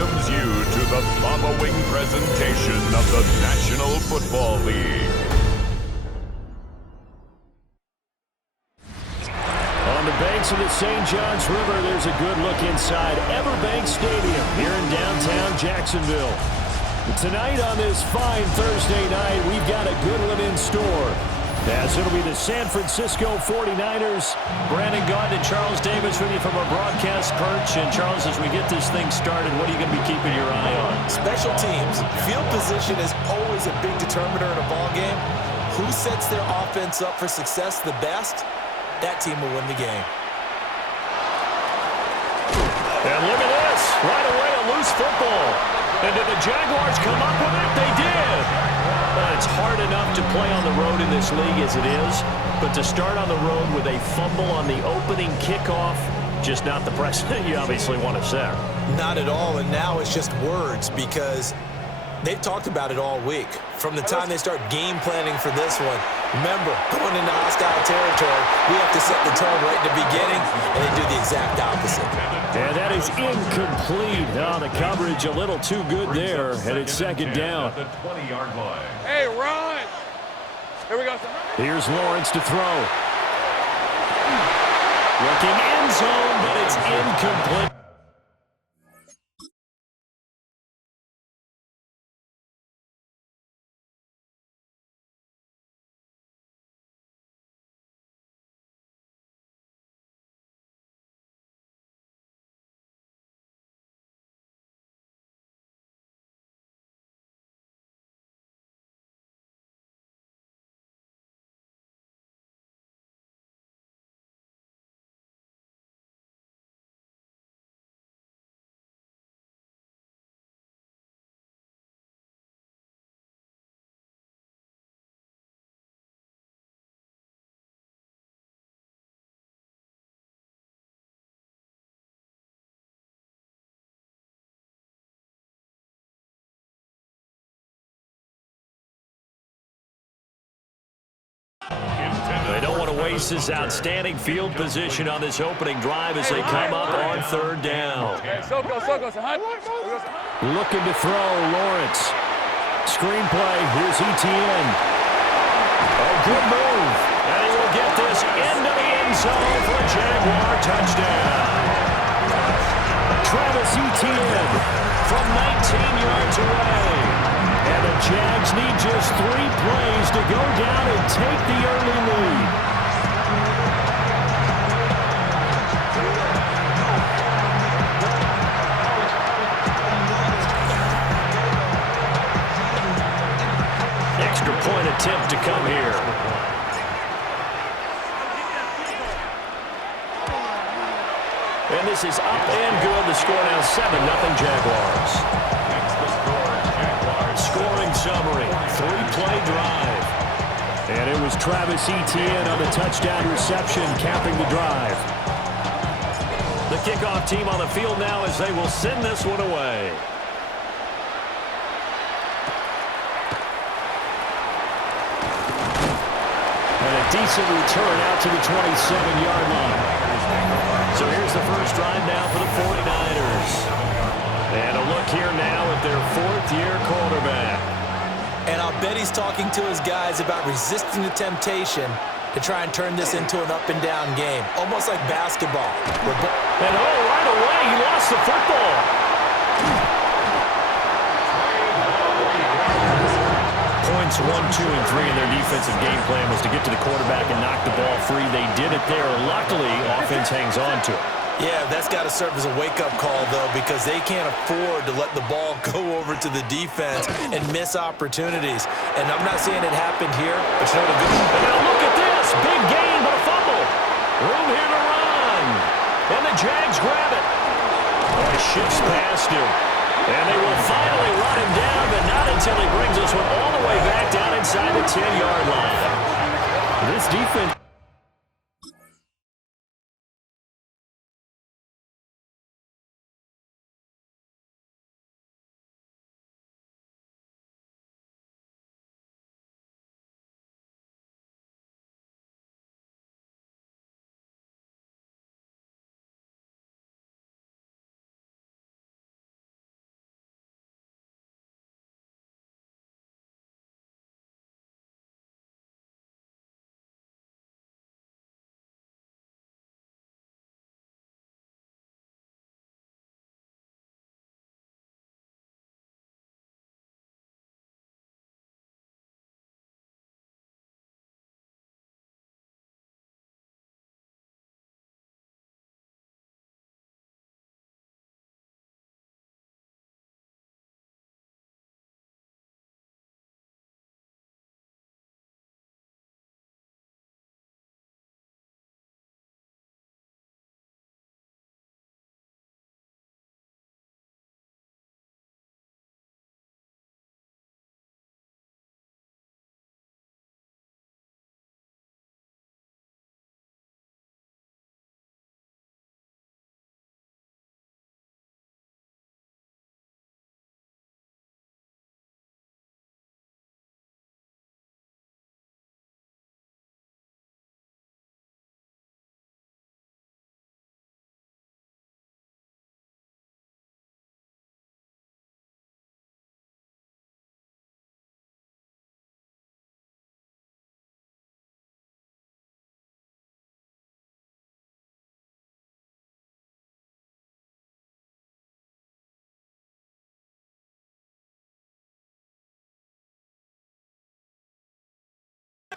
welcomes you to the following presentation of the National Football League. On the banks of the St. Johns River, there's a good look inside Everbank Stadium here in downtown Jacksonville. Tonight on this fine Thursday night, we've got a good one in store. As it'll be the San Francisco 49ers. Brandon Gaudin and Charles Davis with you from our broadcast perch. And Charles, as we get this thing started, what are you going to be keeping your eye on? Special teams. Field position is always a big determiner in a ball game. Who sets their offense up for success the best? That team will win the game. And look at this. Right away, a loose football. And did the Jaguars come up with it? They did. It's hard enough to play on the road in this league as it is, but to start on the road with a fumble on the opening kickoff, just not the precedent you obviously want to set. Not at all, and now it's just words because they've talked about it all week. From the time they start game planning for this one, remember, going into hostile territory, we have to set the tone right in the beginning, and they do the exact opposite. And that is incomplete. Oh, the coverage a little too good there, and it's second down. Hey, run! Here we go. Here's Lawrence to throw. Looking end zone, but it's incomplete. They don't want to waste this outstanding field position on this opening drive as they come up on third down. Looking to throw, Lawrence. Screenplay, here's Etienne. Oh, good move. And he will get this into the end zone for a Jaguar touchdown. Travis Etienne from 19 yards away. And the Jags need just 3 plays to go down and take the early lead. Extra point attempt to come here. And this is up and good. The score now 7-0 Jaguars. Scoring summary, 3-play drive. And it was Travis Etienne on the touchdown reception capping the drive. The kickoff team on the field now as they will send this one away. And a decent return out to the 27-yard line. So here's the first drive now for the 49ers. And a look here now at their 4th-year quarterback. And I'll bet he's talking to his guys about resisting the temptation to try and turn this into an up-and-down game, almost like basketball. And right away, he lost the football. Points 1, 2, and 3 in their defensive game plan was to get to the quarterback and knock the ball free. They did it there. Luckily, offense hangs on to it. Yeah, that's got to serve as a wake-up call, though, because they can't afford to let the ball go over to the defense and miss opportunities. And I'm not saying it happened here, but you know what a good one. Now look at this. Big gain, but a fumble. Room here to run. And the Jags grab it. And it shifts past him. And they will finally run him down, but not until he brings us one all the way back down inside the 10-yard line. This defense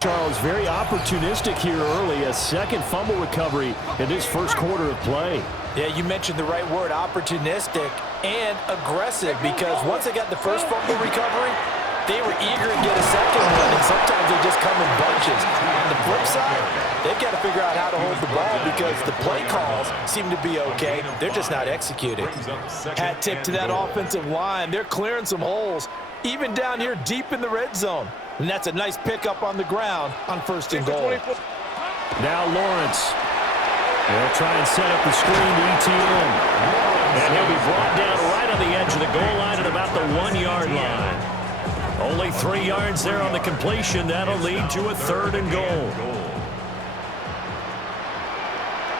Charles, very opportunistic here early. A second fumble recovery in this first quarter of play. Yeah, you mentioned the right word, opportunistic and aggressive, because once they got the first fumble recovery, they were eager to get a second one, and sometimes they just come in bunches. On the flip side, they've got to figure out how to hold the ball because the play calls seem to be okay. They're just not executing. Hat tip to that offensive line. They're clearing some holes, even down here deep in the red zone. And that's a nice pickup on the ground on 1st and goal. Now Lawrence. They'll try and set up the screen to ETN. And he'll be brought down right on the edge of the goal line at about the 1-yard line. Only 3 yards there on the completion. That'll lead to a 3rd and goal.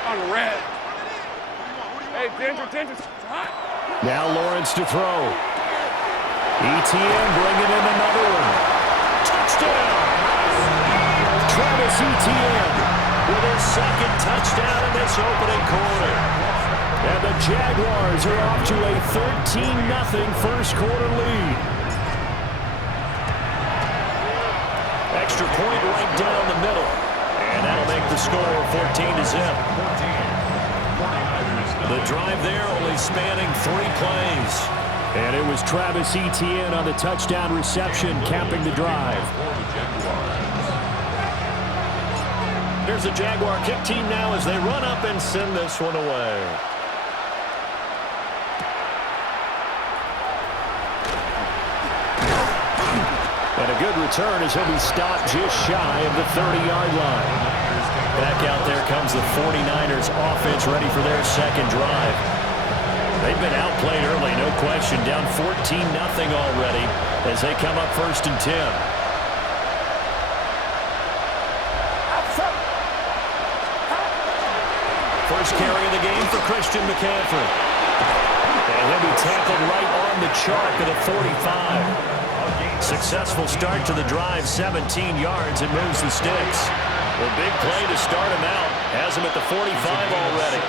On red. Hey, danger. Now Lawrence to throw. ETN bringing in another one. Touchdown! Travis Etienne with his 2nd touchdown in this opening quarter. And the Jaguars are off to a 13-0 first quarter lead. Extra point right down the middle. And that'll make the score 14-0. The drive there only spanning 3 plays. And it was Travis Etienne on the touchdown reception capping the drive. Here's the Jaguar kick team now as they run up and send this one away. And a good return as he'll be stopped just shy of the 30-yard line. Back out there comes the 49ers offense ready for their 2nd drive. They've been outplayed early, no question. Down 14-0 already as they come up 1st and 10. First carry of the game for Christian McCaffrey. And he'll be tackled right on the chalk at the 45. Successful start to the drive, 17 yards, and moves the sticks. A big play to start him out. Has him at the 45 already.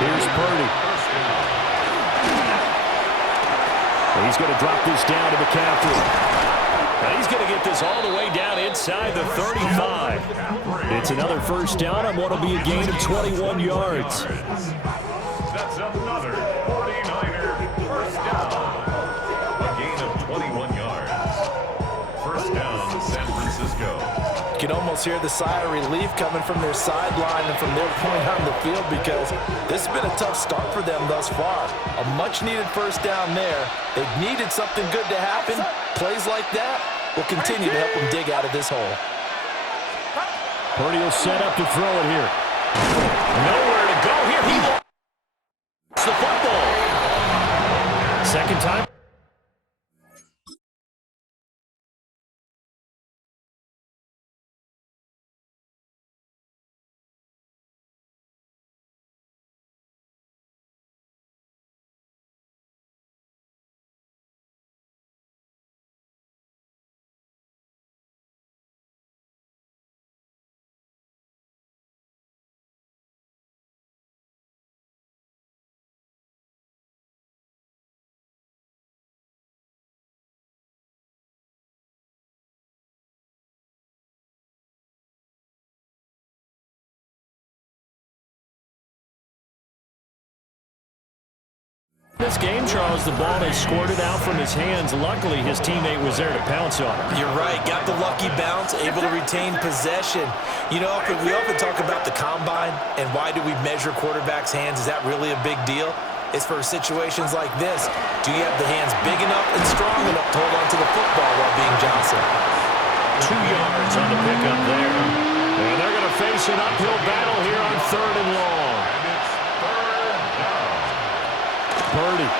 Here's Purdy. He's going to drop this down to McCaffrey. Now he's going to get this all the way down inside the 35. It's another 1st down on what will be a gain of 21 yards. That's another 49er 1st down. A gain of 21 yards. 1st down, San Francisco. You can almost hear the sigh of relief coming from their sideline and from their point on the field because this has been a tough start for them thus far. A much-needed 1st down there. They've needed something good to happen. Plays like that will continue to help them dig out of this hole. Purdy will set up to throw it here. Nowhere to go here. He lost the football. 2nd time. This game, Charles, the ball is squirted out from his hands. Luckily, his teammate was there to pounce on it. You're right. Got the lucky bounce, able to retain possession. You know, we often talk about the combine and why do we measure quarterbacks' hands. Is that really a big deal? It's for situations like this. Do you have the hands big enough and strong enough to hold onto the football while being jostled? 2 yards on the pickup there. And they're going to face an uphill battle here on 3rd and long. Purdy.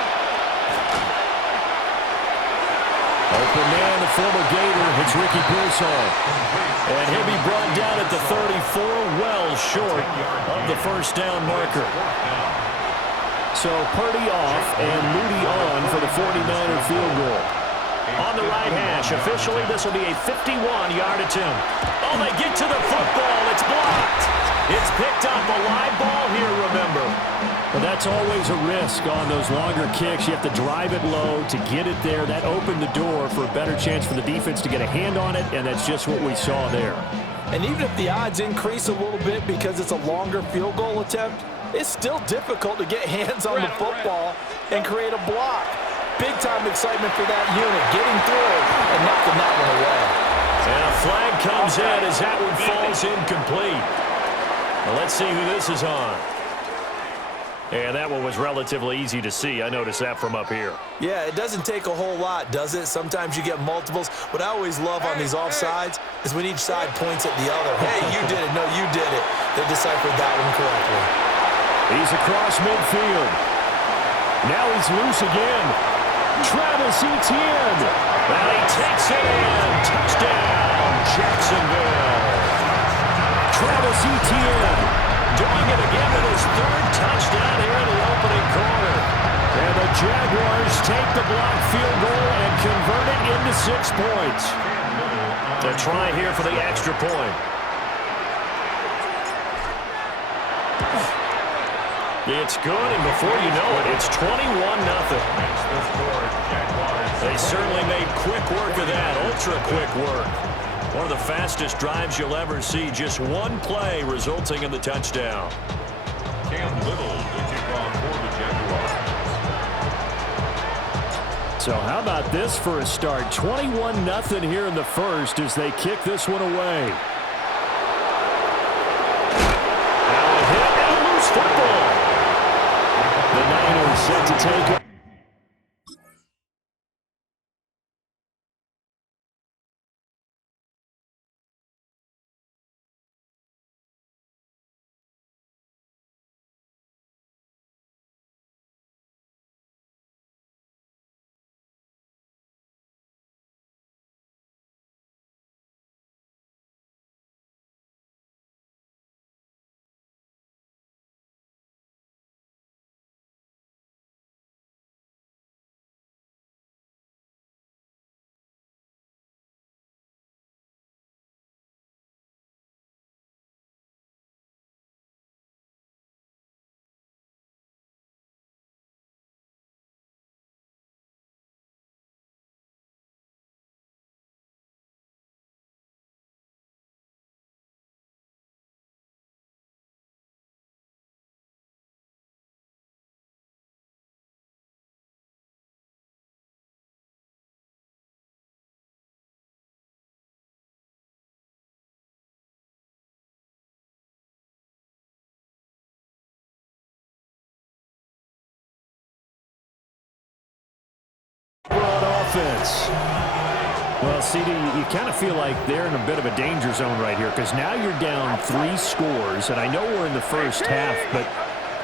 Open man, the former Gator. It's Ricky Pearsall. And he'll be brought down at the 34, well short of the 1st down marker. So Purdy off and Moody on for the 49er field goal. On the right hash, officially this will be a 51-yard attempt. Oh, they get to the football. It's blocked. It's picked up. A live ball here, remember. Well, that's always a risk on those longer kicks. You have to drive it low to get it there. That opened the door for a better chance for the defense to get a hand on it, and that's just what we saw there. And even if the odds increase a little bit because it's a longer field goal attempt, it's still difficult to get hands on the football and create a block. Big-time excitement for that unit, getting through and knocking that one away. And a flag comes in as that one falls incomplete. Well, let's see who this is on. And that one was relatively easy to see. I noticed that from up here. Yeah, it doesn't take a whole lot, does it? Sometimes you get multiples. What I always love on these offsides is when each side points at the other. Hey, you did it. No, you did it. They deciphered that one correctly. He's across midfield. Now he's loose again. Travis Etienne. And he takes it in. Touchdown, Jacksonville. Travis Etienne doing it again with his third touchdown here in the opening quarter. And the Jaguars take the blocked field goal and convert it into 6 points. A try here for the extra point. It's good, and before you know it, it's 21-0. They certainly made quick work of that, ultra-quick work. One of the fastest drives you'll ever see. Just one play resulting in the touchdown. Cam Little to kick off for the Jaguars. So how about this for a start? 21-0 here in the first as they kick this one away. Now a hit and a loose football. The Niners set to take it. Offense. Well, CD, you kind of feel like they're in a bit of a danger zone right here because now you're down 3 scores, and I know we're in the first half, but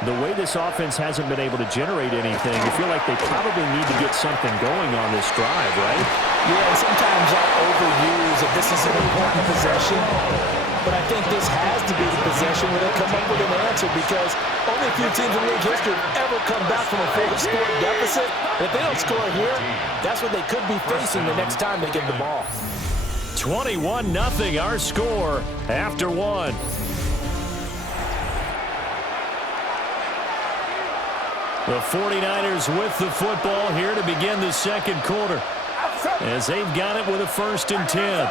the way this offense hasn't been able to generate anything, you feel like they probably need to get something going on this drive, right? Yeah, and sometimes I overuse that this is an important possession, but I think this has to be the possession where they come up with an answer because only a few teams in league history have ever come back from a full-score deficit. And if they don't score here, that's what they could be facing the next time they get the ball. 21-0 our score after 1. The 49ers with the football here to begin the second quarter as they've got it with a 1st and 10.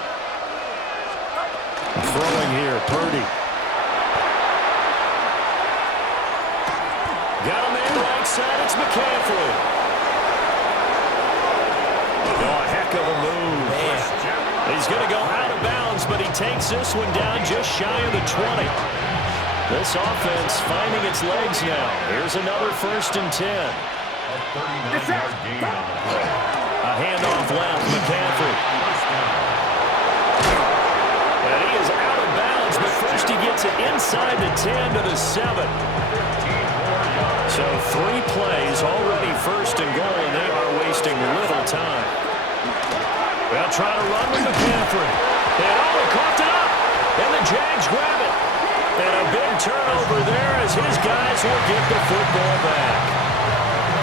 Throwing here, Purdy. Got a man right side, it's McCaffrey. Oh, a heck of a move. Man. He's going to go out of bounds, but he takes this one down just shy of the 20. This offense finding its legs now. Here's another 1st and 10. A handoff left, McCaffrey. And he is out of bounds, but first he gets it inside the 10 to the 7. So 3 plays, already 1st and goal, and they are wasting little time. They'll try to run with McCaffrey. And he coughed it up. And the Jags grab it. And a big turnover there as his guys will get the football back.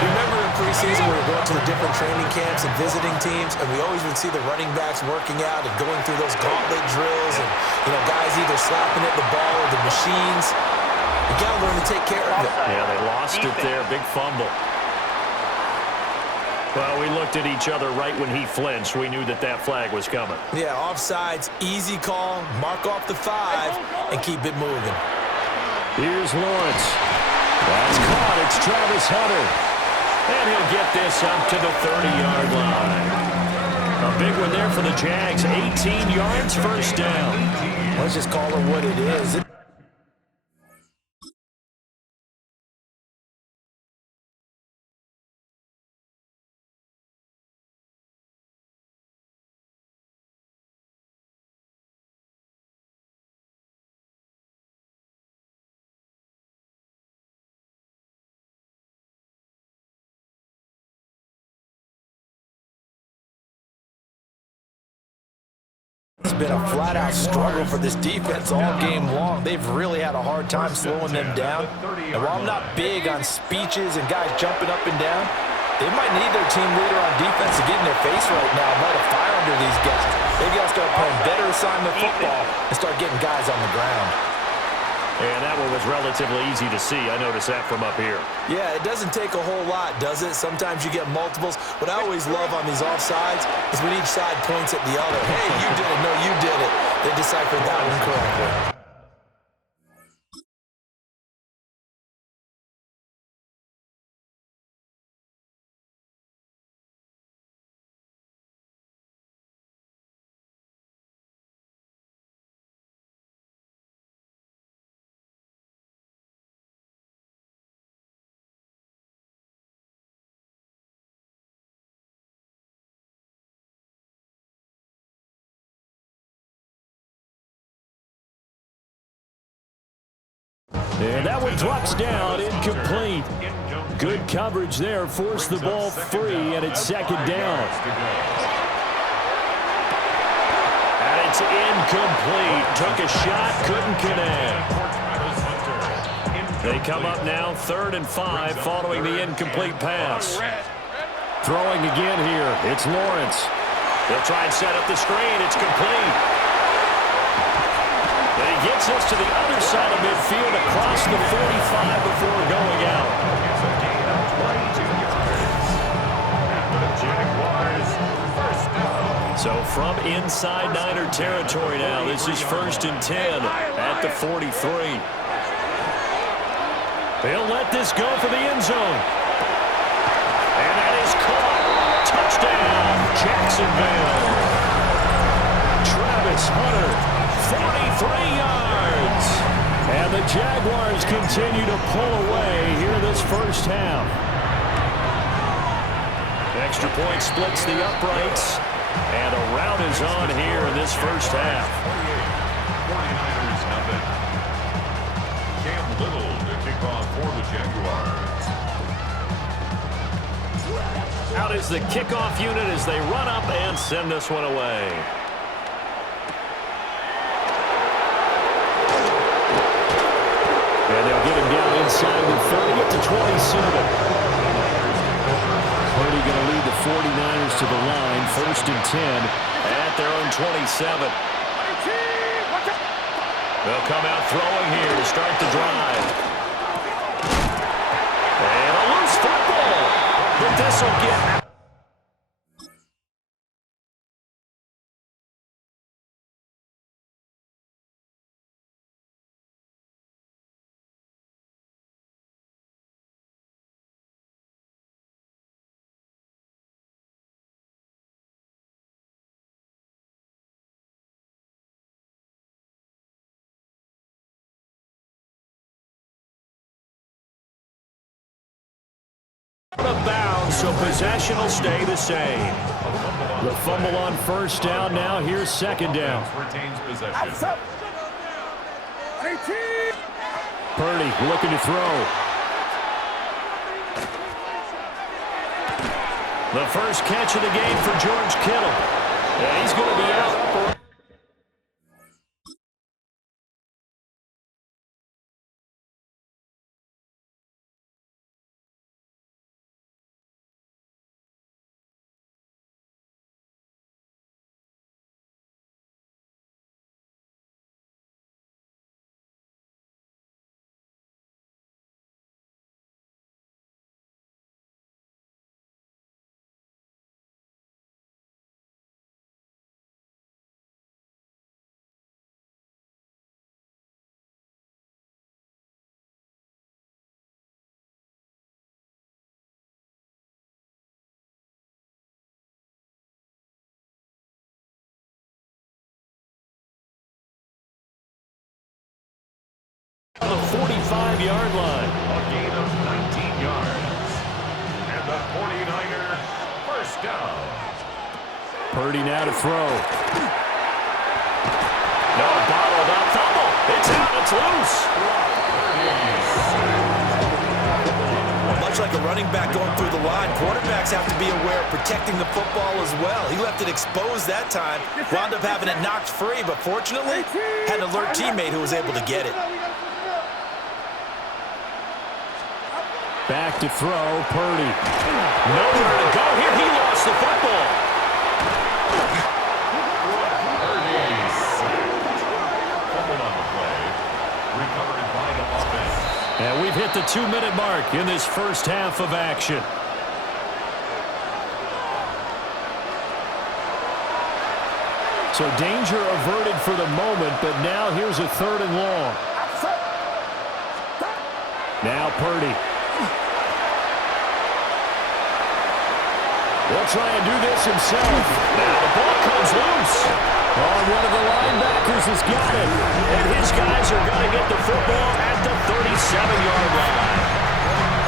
Remember in preseason we were going to the different training camps and visiting teams, and we always would see the running backs working out and going through those gauntlet drills and, guys either slapping at the ball or the machines. You got to learn to take care of it. Yeah, they lost it there. Big fumble. Well, we looked at each other right when he flinched. We knew that that flag was coming. Yeah, offsides, easy call, mark off the 5, and keep it moving. Here's Lawrence. That's caught. It's Travis Hunter. And he'll get this up to the 30-yard line. A big one there for the Jags. 18 yards, first down. Let's just call it what it is. It's been a flat-out struggle for this defense all game long. They've really had a hard time slowing them down. And while I'm not big on speeches and guys jumping up and down, they might need their team leader on defense to get in their face right now and light a fire under these guys. They've got to start playing better assignment football and start getting guys on the ground. And that one was relatively easy to see. I noticed that from up here. Yeah, it doesn't take a whole lot, does it? Sometimes you get multiples. What I always love on these offsides is when each side points at the other. Hey, you did it. No, you did it. They deciphered that one correctly. And that one drops down, incomplete. Good coverage there, forced the ball free, and it's second down. And it's incomplete. Took a shot, couldn't connect. They come up now 3rd and 5 following the incomplete pass. Throwing again here, it's Lawrence. They'll try and set up the screen. It's complete. And he gets us to the other side of midfield across the 45 before going out. So from inside Niner territory now, this is 1st and 10 at the 43. They'll let this go for the end zone. And that is caught. Touchdown, Jacksonville. Travis Hunter. 43 yards. And the Jaguars continue to pull away here this first half. Extra point splits the uprights. And a rout is on here in this first half. 49ers have it. Cam Little to kick off for the Jaguars. Out is the kickoff unit as they run up and send this one away. And they'll get him down inside the 30 to 27. Purdy going to lead the 49ers to the line. 1st and 10 at their own 27. They'll come out throwing here to start the drive. And a loose football. But this will get... Out of bounds, so possession will stay the same. The fumble on 1st down. Now here's 2nd down. Retains possession. Purdy looking to throw. The first catch of the game for George Kittle. And he's going to be out. 45-yard line. A gain of 19 yards. And the 49er first down. Purdy now to throw. No, bottled up. Fumble. It's out. It's loose. Much like a running back going through the line, quarterbacks have to be aware of protecting the football as well. He left it exposed that time, wound up having it knocked free, but fortunately, had an alert teammate who was able to get it. Back to throw, Purdy. Nowhere to go here. He lost the football. Fumbled on the play. Recovered by the offense. And we've hit the 2-minute mark in this first half of action. So danger averted for the moment, but now here's a 3rd and long. Now Purdy. Will try and do this himself. Now the ball comes loose. Oh, one of the linebackers has got it. And his guys are going to get the football at the 37-yard line.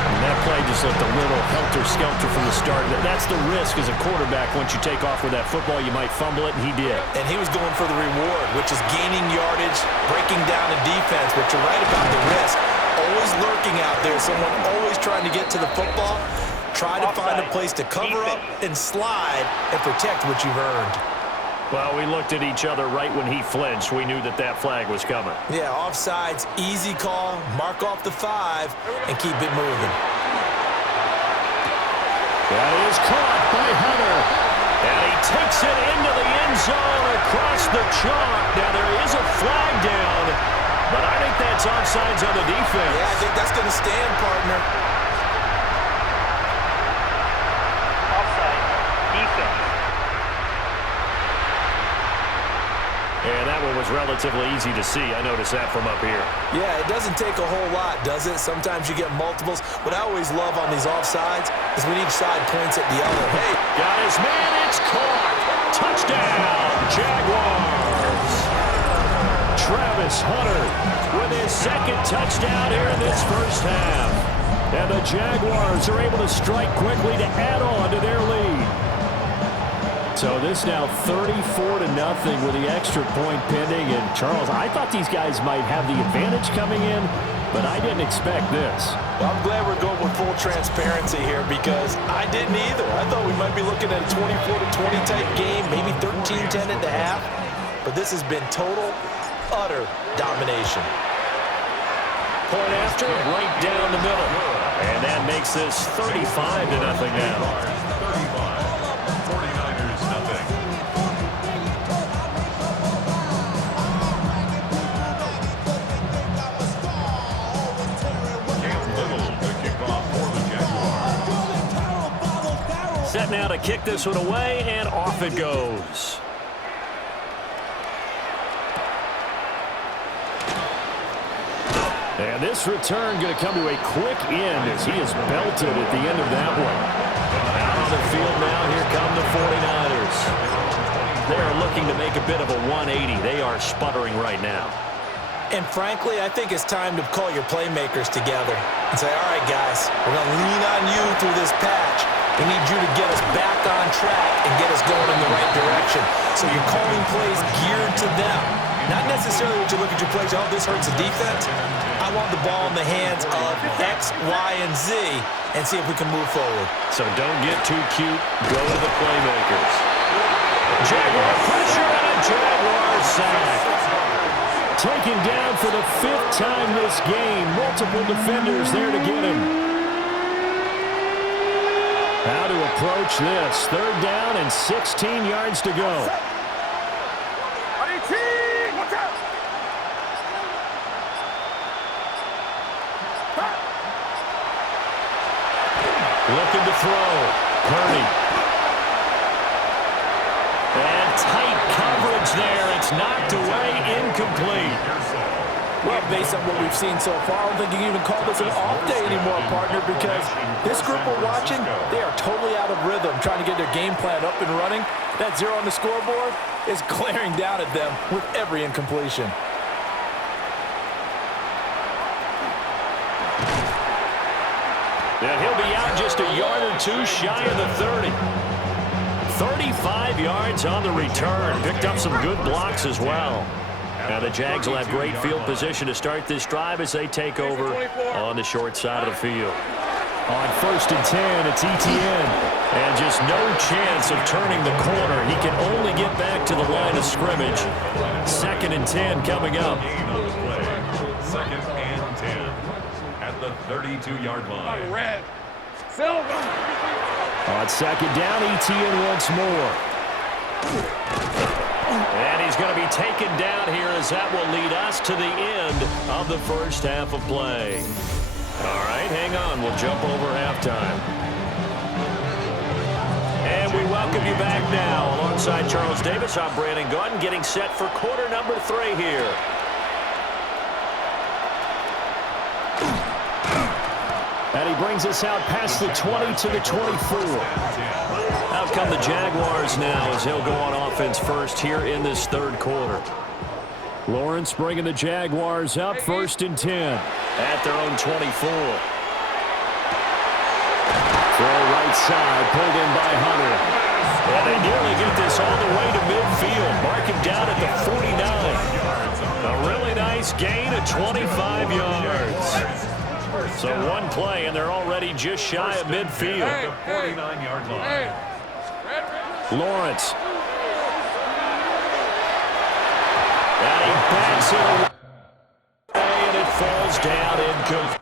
And that play just looked a little helter-skelter from the start. That's the risk as a quarterback. Once you take off with that football, you might fumble it, and he did. And he was going for the reward, which is gaining yardage, breaking down a defense, but you're right about the risk. Always lurking out there, someone always trying to get to the football. Try to find a place to cover up and slide and protect what you've earned. Well, we looked at each other right when he flinched. We knew that that flag was coming. Yeah, offsides, easy call, mark off the 5, and keep it moving. That is caught by Hunter. And he takes it into the end zone across the chalk. Now, there is a flag down, but I think that's offsides on the defense. Yeah, I think that's going to stand, partner. And that one was relatively easy to see. I noticed that from up here. Yeah, it doesn't take a whole lot, does it? Sometimes you get multiples. What I always love on these offsides is when each side points at the other. Hey, got his man. It's caught. Touchdown, Jaguars. Travis Hunter with his 2nd touchdown here in this first half. And the Jaguars are able to strike quickly to add on to their lead. So this now 34-0 with the extra point pending. And, Charles, I thought these guys might have the advantage coming in, but I didn't expect this. Well, I'm glad we're going with full transparency here because I didn't either. I thought we might be looking at a 24-20 type game, maybe 13-10 at the half. But this has been total, utter domination. Point after, right down the middle. And that makes this 35-0 now. 49ers nothing. Set now to kick this one away, and off it goes. And this return going to come to a quick end as he is belted at the end of that one. Out on the field now, here come the 49ers. They are looking to make a bit of a 180. They are sputtering right now. And frankly, I think it's time to call your playmakers together and say, all right, guys, we're going to lean on you through this patch. We need you to get us back on track and get us going in the right direction. So you're calling plays geared to them. Not necessarily that you look at your plays, oh, this hurts the defense. I want the ball in the hands of X, Y, and Z and see if we can move forward. So don't get too cute. Go to the playmakers. Jaguar pressure and a Jaguar sack. Taken down for the 5th time this game. Multiple defenders there to get him. How to approach this. 3rd down and 16 yards to go. Looking to throw. Purdy. And tight coverage there. It's knocked away, incomplete. Well, based on what we've seen so far, I don't think you can even call this an off day anymore, partner, because this group we're watching, they are totally out of rhythm, trying to get their game plan up and running. That 0 on the scoreboard is glaring down at them with every incompletion. And he'll be out just a yard or two shy of the 30. 35 yards on the return. Picked up some good blocks as well. Now the Jags will have great field position to start this drive as they take over on the short side of the field. On 1st and 10, it's Etienne. And just no chance of turning the corner. He can only get back to the line of scrimmage. 2nd and 10 coming up. 2nd and 10 at the 32-yard line. Red. Silver. On 2nd down, Etienne once more. And he's going to be taken down here as that will lead us to the end of the first half of play. All right, hang on. We'll jump over halftime. And we welcome you back now. Alongside Charles Davis, I'm Brandon Gaudin, getting set for quarter number 3 here. And he brings us out past the 20 to the 24. Out come the Jaguars now as he'll go on offense first here in this 3rd quarter. Lawrence bringing the Jaguars up 1st and 10 at their own 24. Throw right side, pulled in by Hunter. And they nearly get this all the way to midfield. Mark him down at the 49. A really nice gain of 25 yards. So one play, and they're already just shy of midfield. 49-yard line. Lawrence. And he backs it away, and it falls down incomplete.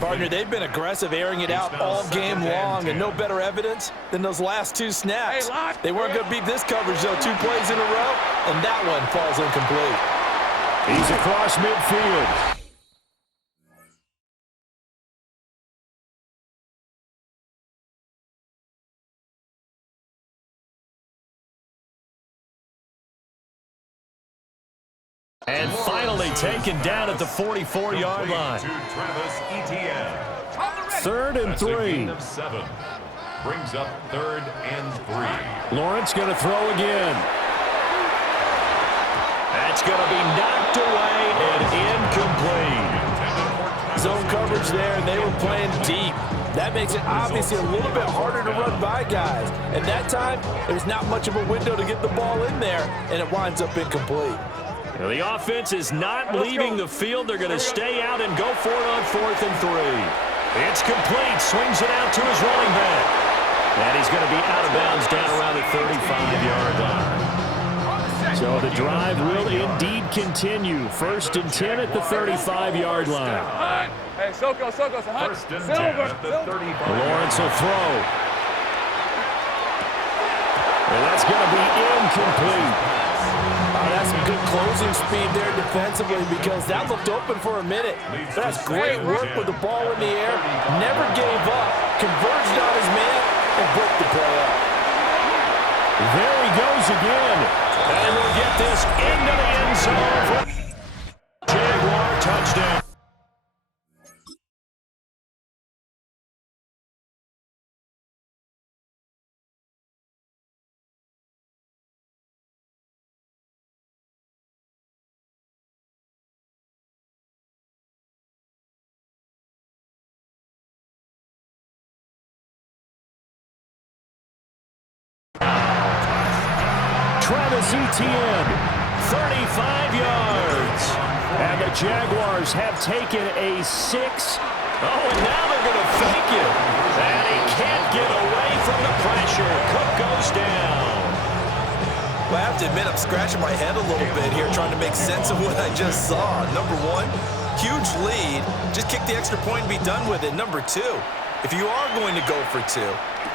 Partner, they've been aggressive, airing it out all game long, and no better evidence than those last 2 snaps. They weren't going to beat this coverage, though. 2 plays in a row, and that one falls incomplete. He's across midfield. And finally taken down at the 44-yard line. 3rd and 3. Of 7. Brings up 3rd and 3. Lawrence going to throw again. That's going to be knocked away and incomplete. Zone coverage there, and they were playing deep. That makes it obviously a little bit harder to run by guys. And that time, there's not much of a window to get the ball in there, and it winds up incomplete. Now the offense is not leaving the field. They're going to stay out and go for it on 4th and 3. It's complete. Swings it out to his running back. And he's going to be out of bounds down around the 35-yard line. So the drive will indeed continue. 1st and 10 at the 35-yard line. Hey, Soko, Silver. At the 35. Lawrence will throw. And that's going to be incomplete. That's some good closing speed there defensively because that looked open for a minute. But that's great work with the ball in the air. Never gave up. Converged on his man and broke the play up. There he goes again. And we'll get this into the end zone for Jaguar touchdown. Etienne, 35 yards. And the Jaguars have taken a 6. Oh, and now they're going to fake it. And he can't get away from the pressure. Cook goes down. Well, I have to admit, I'm scratching my head a little bit here trying to make sense of what I just saw. Number 1, huge lead. Just kick the extra point and be done with it. Number 2, if you are going to go for 2,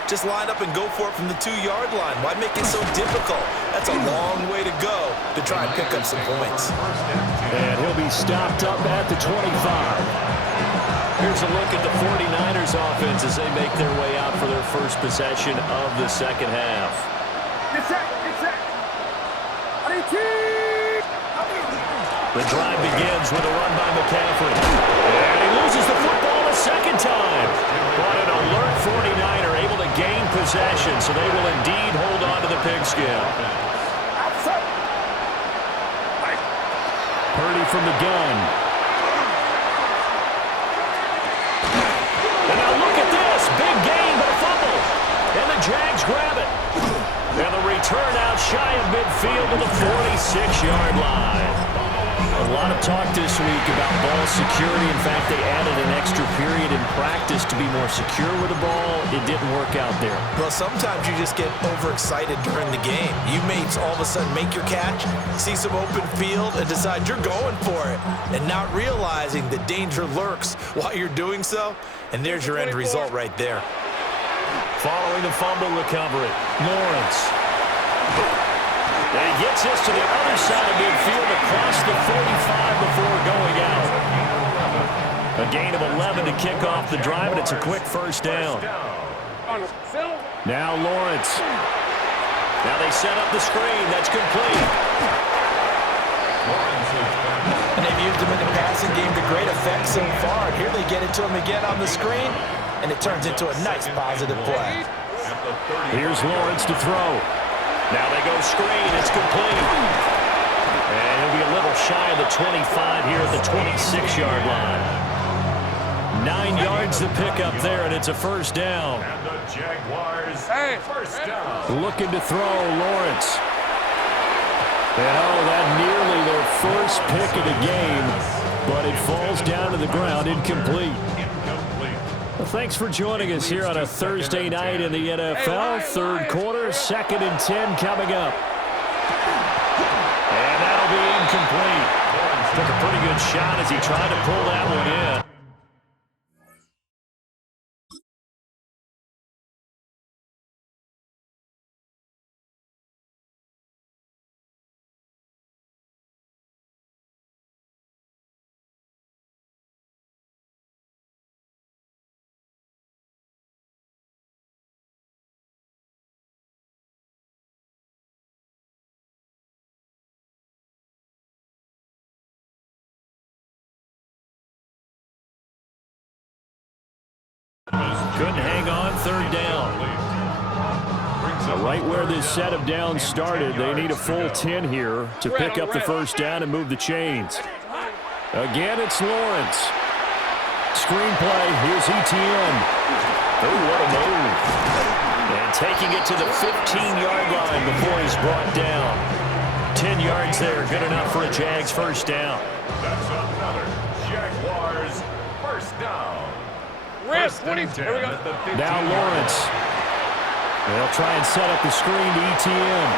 just line up and go for it from the 2-yard line. Why make it so difficult? That's a long way to go to try and pick up some points. And he'll be stopped up at the 25. Here's a look at the 49ers offense as they make their way out for their first possession of the second half. Get set, get set. The drive begins with a run by McCaffrey. And he loses the football a second time. But an alert 49er able to gain possession, so they will indeed hold on to the pigskin. Purdy from the gun. And now look at this. Big gain, but a fumble. And the Jags grab it. And the return out shy of midfield to the 46-yard line. A lot of talk this week about ball security. In fact, they added an extra period in practice to be more secure with the ball. It didn't work out there. Well, sometimes you just get overexcited during the game. You may all of a sudden make your catch, see some open field, and decide you're going for it, and not realizing the danger lurks while you're doing so. And there's your end result right there. Following the fumble recovery, Lawrence. And he gets this to the other side of midfield across the 45 before going out. A gain of 11 to kick off the drive, and it's a quick first down. Now Lawrence. Now they set up the screen. That's complete. And they've used him in the passing game to great effect so far. Here they get it to him again on the screen, and it turns into a nice positive play. Here's Lawrence to throw. Now they go screen. It's complete. And he'll be a little shy of the 25 here at the 26-yard line. 9 yards to pick up there, and it's a first down. And the Jaguars first down. Looking to throw, Lawrence. And that nearly their first pick of the game, but it falls down to the ground, incomplete. Well, thanks for joining us here on a Thursday night in the NFL. Third quarter, 2nd and 10 coming up. And that'll be incomplete. Took a pretty good shot as he tried to pull that one in. Couldn't hang on, third down. Right where this set of downs started, they need a full 10 here to pick up the first down and move the chains. Again, it's Lawrence. Screenplay, here's ETN. Oh, what a move. And taking it to the 15-yard line before he's brought down. 10 yards there, good enough for a Jags first down. That's another Jaguars first down. Rip, 20. Here we go. Now Lawrence. They'll try and set up the screen to ETN.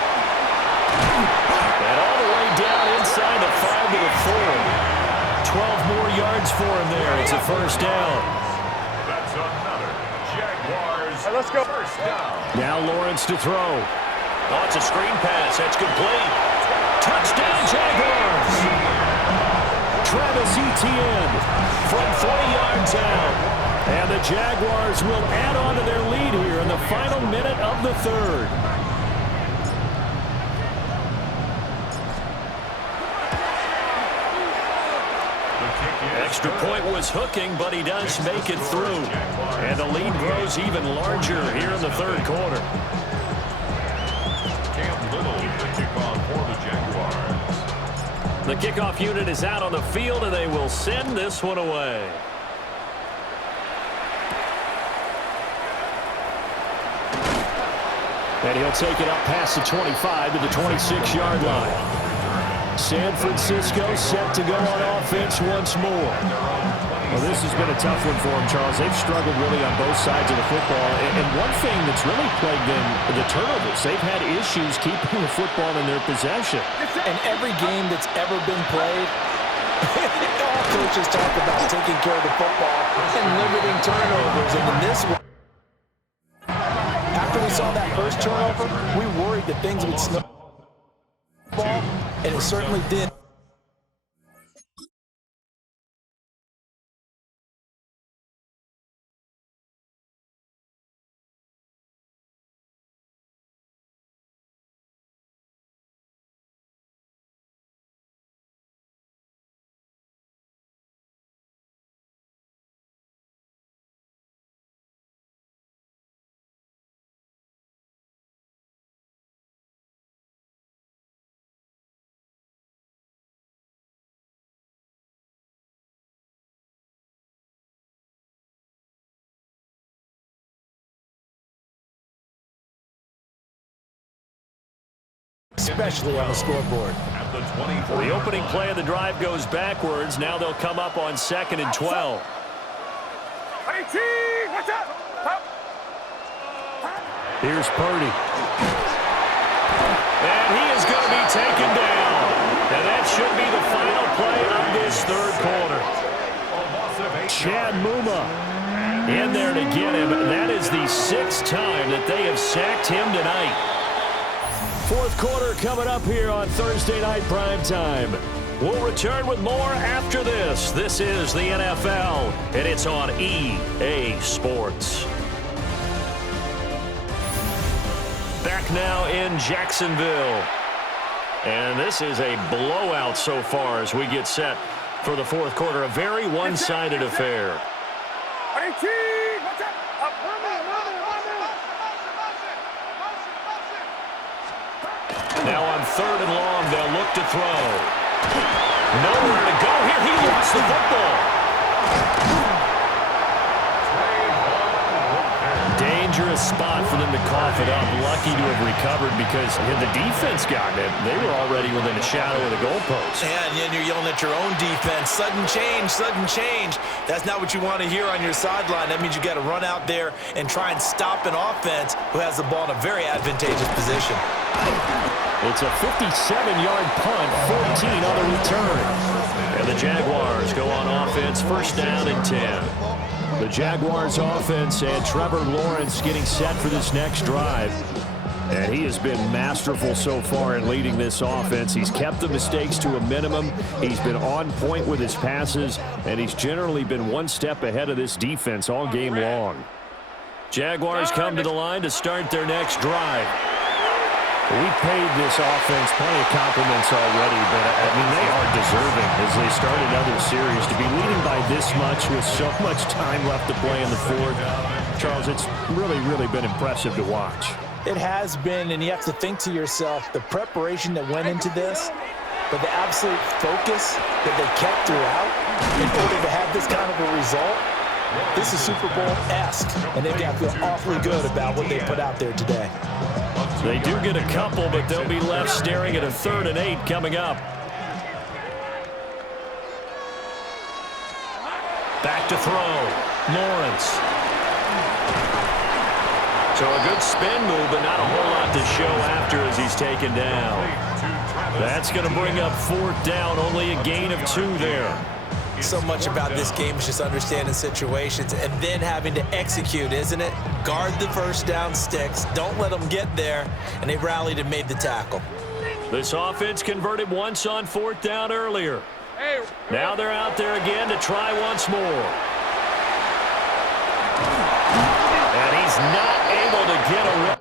And all the way down inside the 5 to the 4. 12 more yards for him there. It's a first down. That's another Jaguars Let's go. first down. Now Lawrence to throw. Oh, it's a screen pass. That's complete. Touchdown, Jaguars. Travis Etienne From 40 yards out. And the Jaguars will add on to their lead here in the final minute of the third. Extra point was hooking, but he does make it through. And the lead grows even larger here in the third quarter. Cam Little, the kickoff for the Jaguars. The kickoff unit is out on the field, and they will send this one away. And he'll take it up past the 25 to the 26-yard line. San Francisco set to go on offense once more. Well, this has been a tough one for them, Charles. They've struggled really on both sides of the football. And one thing that's really plagued them, the turnovers. They've had issues keeping the football in their possession. And every game that's ever been played, all coaches talk about taking care of the football and limiting turnovers. And in this one, after we saw that first turnover, we worried that things would snowball, and it certainly did. Especially on the scoreboard. At the 24. The opening play of the drive goes backwards. Now they'll come up on 2nd and 12. Watch out! Here's Purdy. And he is going to be taken down. And that should be the final play of this 3rd quarter. Chad Muma. In there to get him. That is the 6th time that they have sacked him tonight. 4th quarter coming up here on Thursday Night Primetime. We'll return with more after this. This is the NFL, and it's on EA Sports. Back now in Jacksonville. And this is a blowout so far as we get set for the 4th quarter. A very one-sided affair. Now on 3rd and long, they'll look to throw. Nowhere to go here. He lost the football. Dangerous spot for them to cough it up. Lucky to have recovered because had the defense gotten it, they were already within a shadow of the goalpost. And you're yelling at your own defense. Sudden change, sudden change. That's not what you want to hear on your sideline. That means you got to run out there and try and stop an offense who has the ball in a very advantageous position. It's a 57-yard punt, 14 on the return. And the Jaguars go on offense, 1st down and 10. The Jaguars offense and Trevor Lawrence getting set for this next drive. And he has been masterful so far in leading this offense. He's kept the mistakes to a minimum. He's been on point with his passes, and he's generally been one step ahead of this defense all game long. Jaguars come to the line to start their next drive. We've paid this offense plenty of compliments already, but, I mean, they are deserving as they start another series. To be leading by this much with so much time left to play in the 4th, Charles, it's really, really been impressive to watch. It has been, and you have to think to yourself, the preparation that went into this, but the absolute focus that they kept throughout in order to have this kind of a result, this is Super Bowl-esque, and they've got to feel awfully good about what they put out there today. They do get a couple, but they'll be left staring at a 3rd and 8 coming up. Back to throw. Lawrence. So a good spin move, but not a whole lot to show after as he's taken down. That's going to bring up 4th down, only a gain of 2 there. So much about this game is just understanding situations and then having to execute, isn't it? Guard the 1st down sticks. Don't let them get there. And they rallied and made the tackle. This offense converted once on 4th down earlier. Now they're out there again to try once more. And he's not able to get away.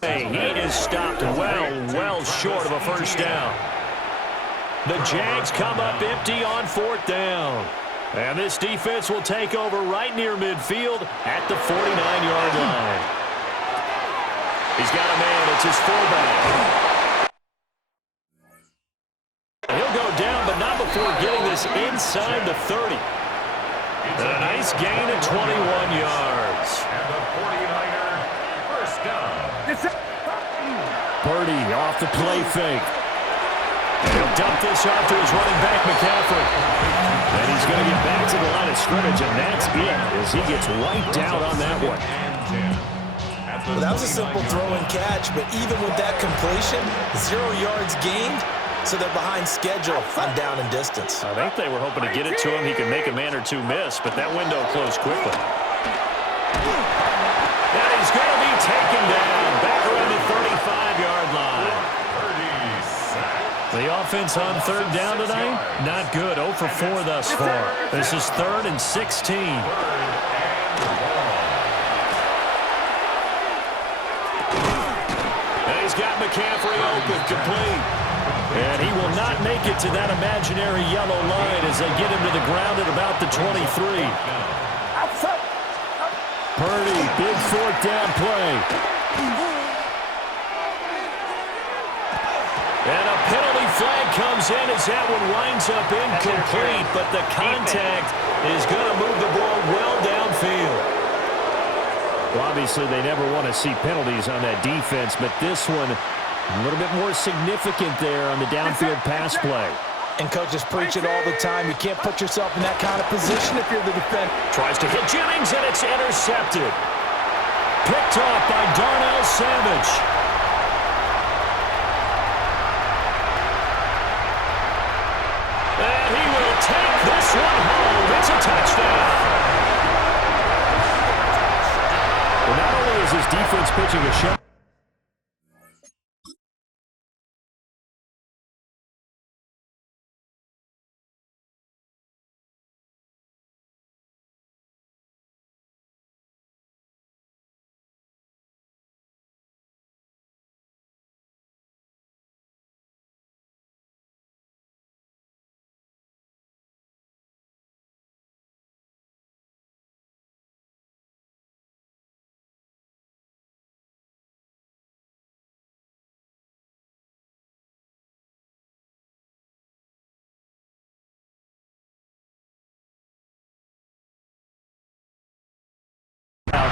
He is stopped well short of a first down. The Jags come up empty on 4th down. And this defense will take over right near midfield at the 49-yard line. He's got a man. It's his fullback. He'll go down, but not before getting this inside the 30. A nice gain of 21 yards. And the 49er first down. Purdy off the play fake. He'll dump this off to his running back, McCaffrey. And he's going to get back to the line of scrimmage, and that's it as he gets wiped out on that one. Well, that was a simple throw and catch, but even with that completion, 0 yards gained, so they're behind schedule on down and distance. I think they were hoping to get it to him. He could make a man or two miss, but that window closed quickly. And he's going to be taken down back around the 35-yard line. The offense on 3rd down tonight, not good. 0 for 4 thus far. This is 3rd and 16. And he's got McCaffrey open, complete. And he will not make it to that imaginary yellow line as they get him to the ground at about the 23. Purdy, big 4th down play. And a penalty flag comes in as that one winds up incomplete, but the contact is going to move the ball well downfield. Well, obviously, they never want to see penalties on that defense, but this one a little bit more significant there on the downfield pass play. And coaches preach it all the time. You can't put yourself in that kind of position if you're the defender. Tries to hit Jennings, and it's intercepted. Picked off by Darnell Savage. And he will take this one home. It's a touchdown. Well, not only is his defense pitching a shot,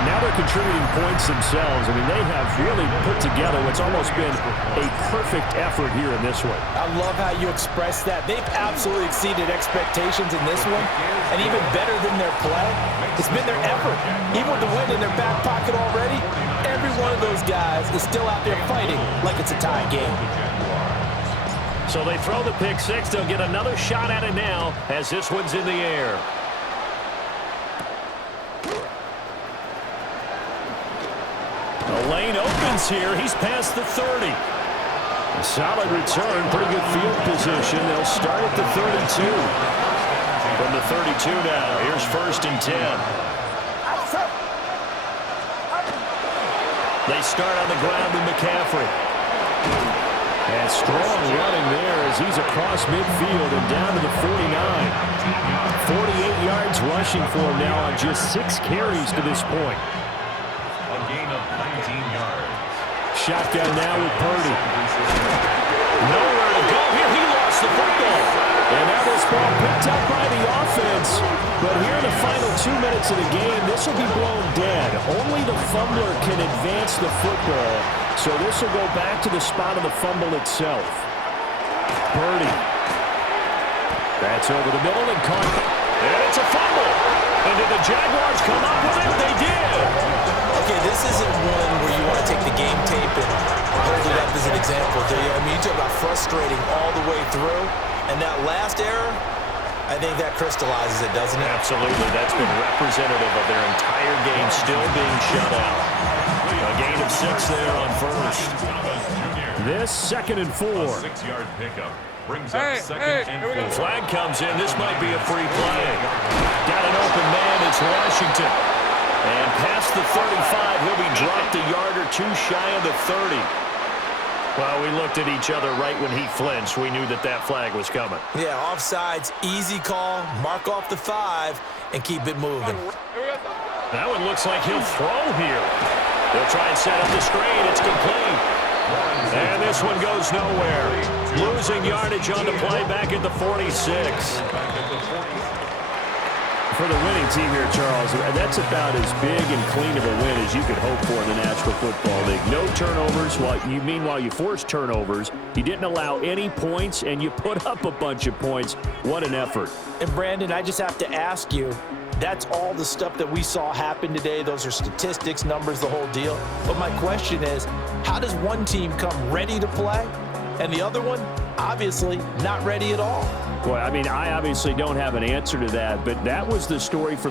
now they're contributing points themselves. I mean, they have really put together what's almost been a perfect effort here in this one. I love how you express that. They've absolutely exceeded expectations in this one, and even better than their play, it's been their effort. Even with the win in their back pocket already, every one of those guys is still out there fighting like it's a tie game. So they throw the pick six. They'll get another shot at it now as this one's in the air. The lane opens here. He's past the 30. A solid return, pretty good field position. They'll start at the 32. From the 32 now, here's 1st and 10. They start on the ground with McCaffrey. And strong running there as he's across midfield and down to the 49. 48 yards rushing for him now on just 6 carries to this point. A gain of 19 yards. Shotgun now with Purdy. Nowhere to go here. He lost the football. And now this ball picked up by the offense. But here in the final 2 minutes of the game, this will be blown dead. Only the fumbler can advance the football. So this will go back to the spot of the fumble itself. Purdy. That's over the middle and caught. And it's a fumble. And did the Jaguars come up with it? They did. Okay, this isn't one where you want to take the game tape and hold it up as an example, do you? I mean, you talk about frustrating all the way through. And that last error, I think that crystallizes it, doesn't it? Absolutely. That's been representative of their entire game still being shut out. A gain of 6 there on 1st. This 2nd and 4. A 6-yard pickup brings up 2nd and 4. Flag comes in. This might be a free play. Got an open man. It's Washington. And past the 35, he'll be dropped a yard or two shy of the 30. Well, we looked at each other right when he flinched. We knew that that flag was coming. Yeah, offsides, easy call, mark off the 5, and keep it moving. That one looks like he'll throw here. They'll try and set up the screen. It's complete. And this one goes nowhere. Losing yardage on the play back at the 46. For the winning team here, Charles, that's about as big and clean of a win as you could hope for in the National Football League. No turnovers. Meanwhile, you forced turnovers. You didn't allow any points, and you put up a bunch of points. What an effort. And, Brandon, I just have to ask you, that's all the stuff that we saw happen today. Those are statistics, numbers, the whole deal. But my question is, how does one team come ready to play, and the other one, obviously, not ready at all? Well, I mean, I obviously don't have an answer to that, but that was the story from